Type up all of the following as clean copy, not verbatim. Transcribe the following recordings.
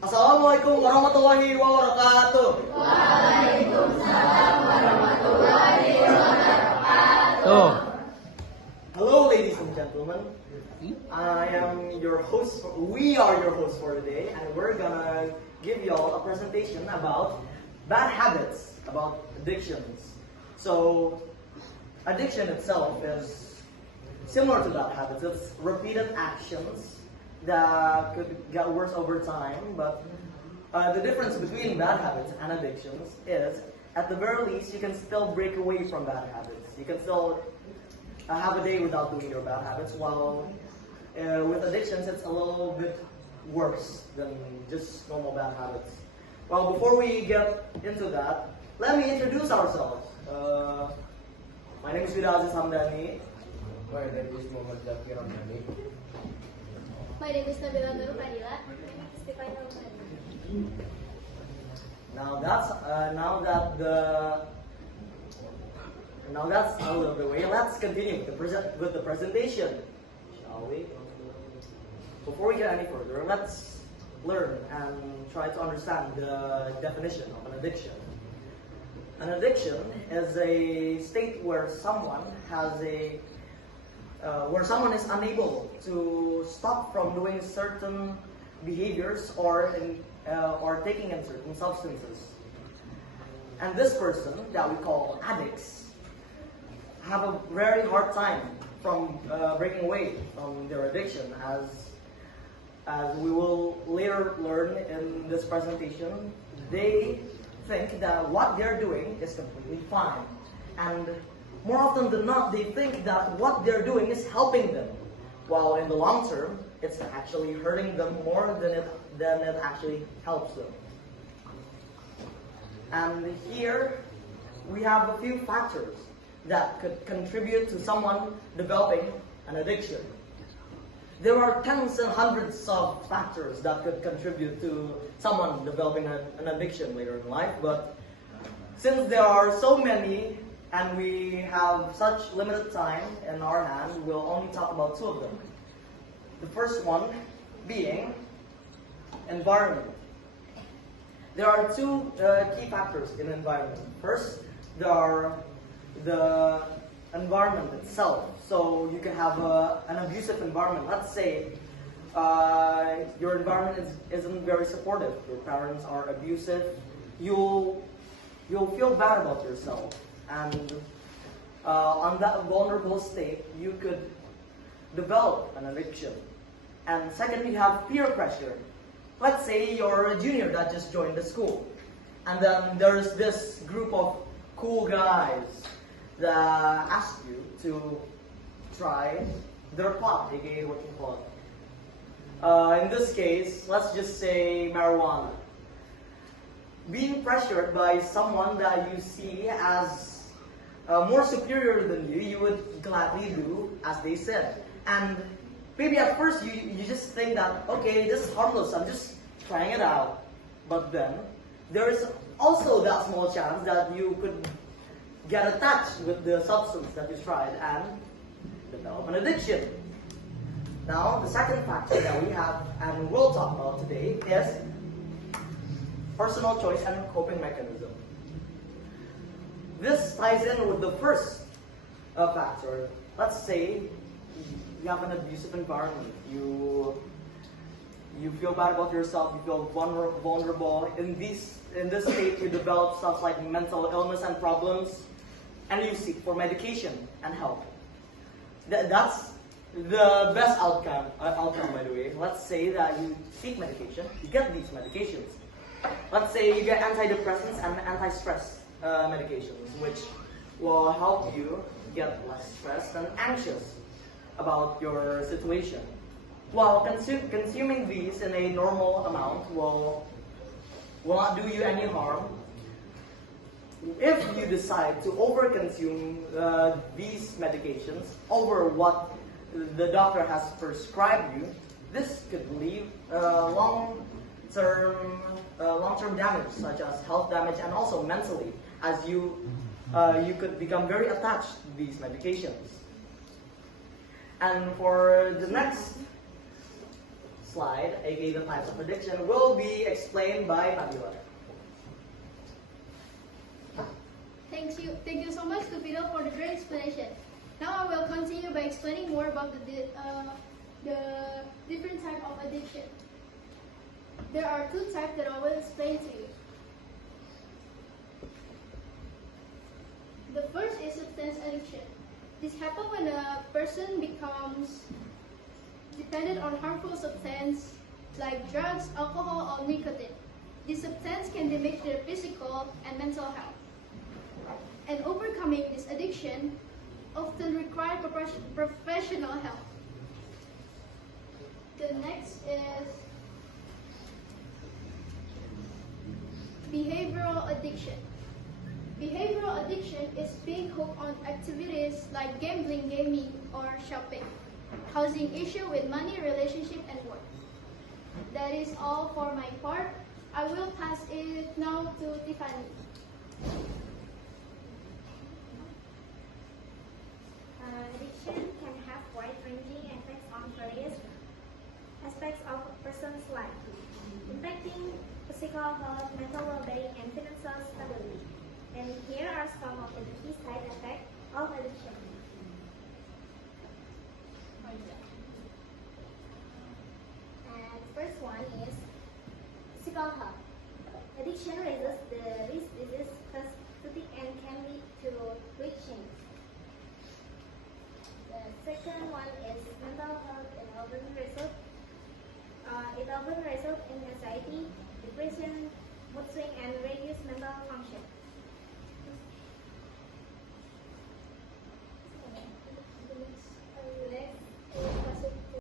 Assalamualaikum warahmatullahi wabarakatuh. Waalaikumsalam warahmatullahi wabarakatuh. Hello, ladies and gentlemen. We are your hosts for today, and we're gonna give y'all a presentation about bad habits, about addictions. So, addiction itself is similar to bad habits. It's repeated actions that could get worse over time, but the difference between bad habits and addictions is, at the very least, you can still break away from bad habits. You can still have a day without doing your bad habits, while with addictions, it's a little bit worse than just normal bad habits. Well, before we get into that, let me introduce ourselves. My name is Vida Aziz Hamdani. My name is Muhammad Zakir Ramdhani. My name is Nabila Nur Fadila. Stefan Ramdhani. Now that's out of the way. Let's continue with the presentation, shall we? Before we get any further, let's learn and try to understand the definition of an addiction. An addiction is a state where someone is unable to stop from doing certain behaviors or taking in certain substances. And this person that we call addicts have a very hard time from breaking away from their addiction, as we will later learn in this presentation. They think that what they're doing is completely fine, and more often than not, they think that what they're doing is helping them, while in the long term, it's actually hurting them more than it actually helps them. And here, we have a few factors that could contribute to someone developing an addiction. There are tens and hundreds of factors that could contribute to someone developing an addiction later in life, but since there are so many and we have such limited time in our hands, we'll only talk about two of them. The first one being environment. There are two key factors in environment. First, there are the environment itself. So you can have an abusive environment. Let's say your environment isn't very supportive. Your parents are abusive. You'll feel bad about yourself, and on that vulnerable state, you could develop an addiction. And second, you have peer pressure. Let's say you're a junior that just joined the school, and then there's this group of cool guys that ask you to try their pot, aka working pot. In this case, let's just say marijuana. Being pressured by someone that you see as more superior than you would gladly do as they said. And maybe at first you just think that, okay, this is harmless, I'm just trying it out. But then, there is also that small chance that you could get attached with the substance that you tried and develop an addiction. Now, the second factor that we have and we'll talk about today is personal choice and coping mechanism. This ties in with the first factor. Let's say you have an abusive environment. You feel bad about yourself. You feel vulnerable. In this state, you develop stuff like mental illness and problems, and you seek for medication and help. That's the best outcome, by the way. Let's say that you seek medication, you get these medications. Let's say you get antidepressants and anti-stress medications, which will help you get less stressed and anxious about your situation. While consuming these in a normal amount will not do you any harm. If you decide to overconsume these medications over what the doctor has prescribed you, this could leave long-term damage, such as health damage and also mentally, as you could become very attached to these medications. And for the next slide, aka the types of addiction, will be explained by Nabila. Thank you so much to Peter for the great explanation. Now I will continue by explaining more about the different type of addiction. There are two types that I will explain to you. The first is substance addiction. This happens when a person becomes dependent on harmful substances like drugs, alcohol, or nicotine. This substance can damage their physical and mental health. And overcoming this addiction often requires professional help. The next is behavioral addiction. Behavioral addiction is being hooked on activities like gambling, gaming, or shopping, causing issue with money, relationship, and work. That is all for my part. I will pass it now to Tiffany. Addiction can have wide-ranging effects on various aspects of a person's life, impacting physical health, mental well-being, and financial stability. And here are some of the key side effects of addiction. And first one is physical health. Addiction raises the risk disease fatigue and can lead to weight change. The second one is mental health. It often results in anxiety, depression, mood swing, and reduced mental function.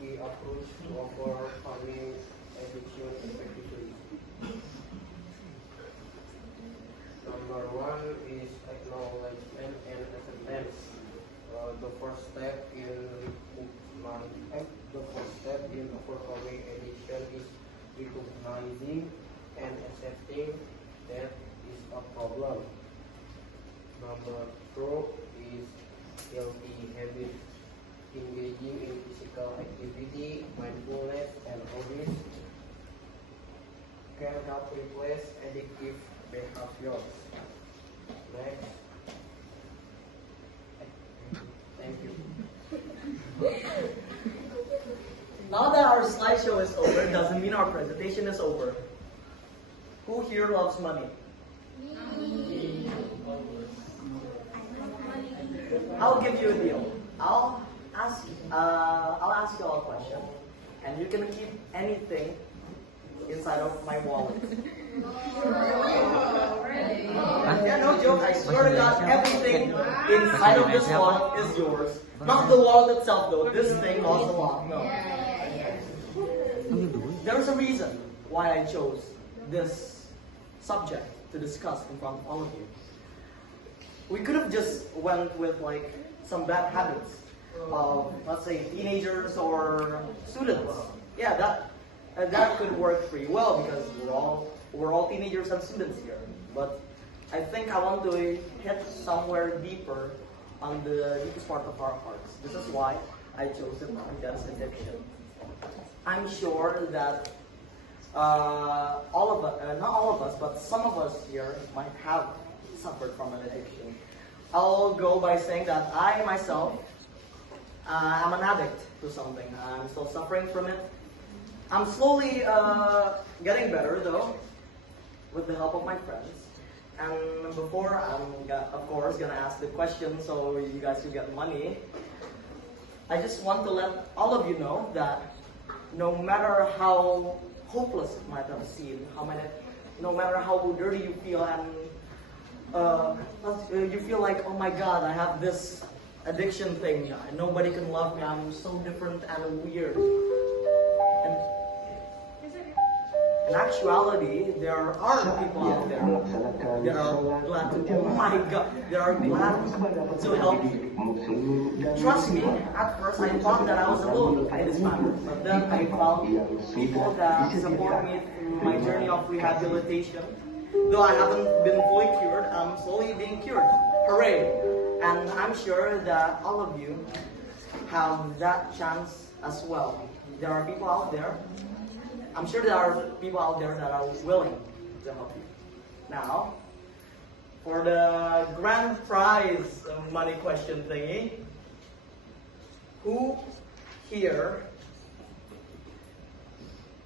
The approach to overcoming addiction effectively. Number one is acknowledgement and acceptance. The first step in overcoming addiction is recognizing and accepting that is a problem. Number two is healthy habits. Engaging in physical activity, mindfulness, and hobbies can help replace addictive behaviors. Next. Thank you. Now that our slideshow is over, doesn't mean our presentation is over. Who here loves money? I'll give you a deal. I'll ask you all a question, and you can keep anything inside of my wallet. Yeah, no joke. I swear to God, everything inside of this wallet is yours. Not the wallet itself, though. This thing lost a lot. No. There's a reason why I chose this subject to discuss in front of all of you. We could have just went with like some bad habits of, let's say, teenagers or students. Yeah, that could work pretty well because we're all teenagers and students here. But I think I want to hit somewhere deeper on the deepest part of our hearts. This is why I chose it against addiction. I'm sure that all of us, not all of us, but some of us here might have suffered from an addiction. I'll go by saying that I myself am an addict to something. I'm still suffering from it. I'm slowly getting better though, with the help of my friends. And before I'm, of course, gonna ask the question so you guys can get money, I just want to let all of you know that no matter how hopeless it might have seemed, no matter how dirty you feel, and you feel like, oh my God, I have this addiction thing. Nobody can love me. I'm so different and weird. And in actuality, there are people out there that are glad to, oh my God, they are glad to help you. Trust me, at first I thought that I was alone in this matter, but then I found people that support me through my journey of rehabilitation. Though I haven't been fully cured, I'm slowly being cured. Hooray! And I'm sure that all of you have that chance as well. There are people out there I'm sure there are people out there that are willing to help you. Now, for the grand prize money question thingy, who here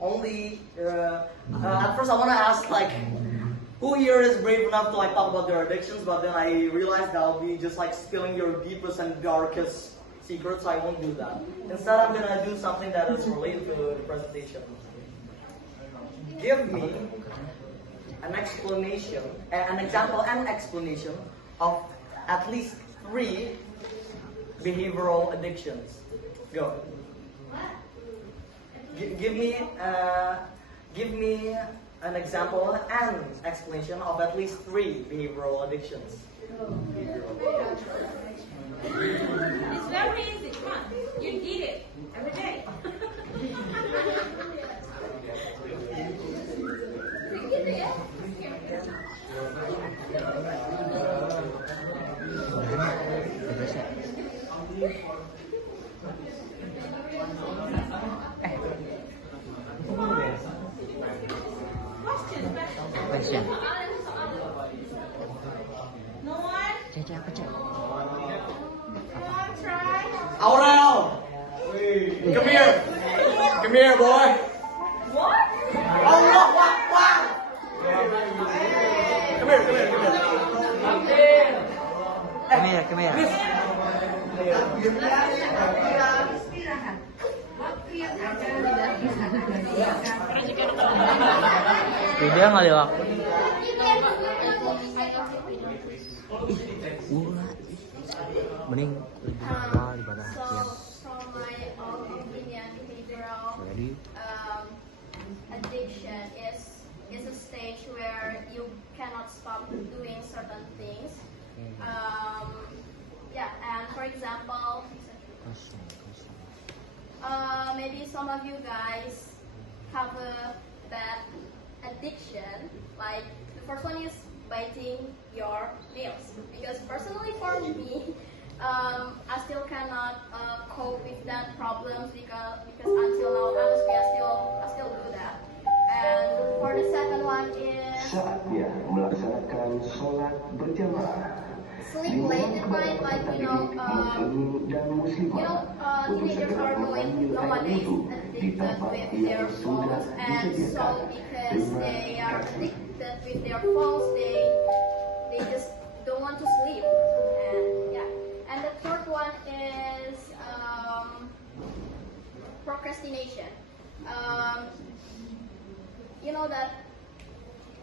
only, at first I want to ask like, who here is brave enough to like talk about their addictions, but then I realized that I'll be just like spilling your deepest and darkest secrets, so I won't do that. Instead, I'm gonna do something that is related to the presentation. Give me an explanation, an example and explanation of at least 3 behavioral addictions. Go. Give me an example and explanation of at least 3 behavioral addictions. It's very easy. Come on. You did it every day. Question. No one? Cek apa cek? No one try? Aurel! Come here! Come here, boy! What? Allah Akbar! Come here, come here, come here. Come here. Dia nggak lewat. Mending lebih awal daripada yang From my own opinion, behavioral tadi. Addiction is a stage where you cannot stop doing certain things. And for example, maybe some of you guys have a bad addiction. Like the first one is biting your nails. Because personally for me, I still cannot cope with that problem because until now honestly I still do that. And for the second one is Saatnya melaksanakan sholat berjamaah. sleep late at night, like Muslim dan muslimah untuk teenagers segera are going mengambil air nowadays wudhu di addicted tempat with yang their sudah phones, and so disediakan. because Terima they are kasih. addicted with their phones, they just don't want to sleep. And the third one is procrastination. You know that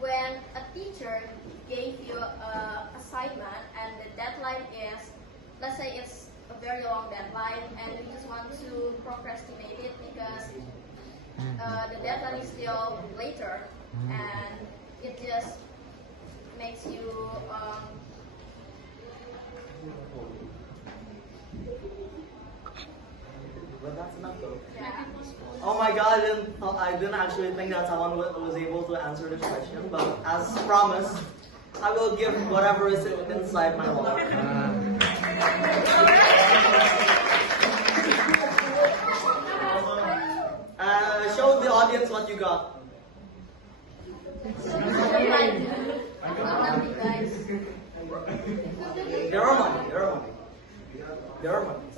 when a teacher gave you a assignment and the deadline is, let's say it's a very long deadline, and you just want to procrastinate it because the deadline is still later, and it just makes you But that's enough though. Oh my god, I didn't actually think that someone was able to answer this question, but as promised, I will give whatever is inside my wallet. Show the audience what you got. There are money.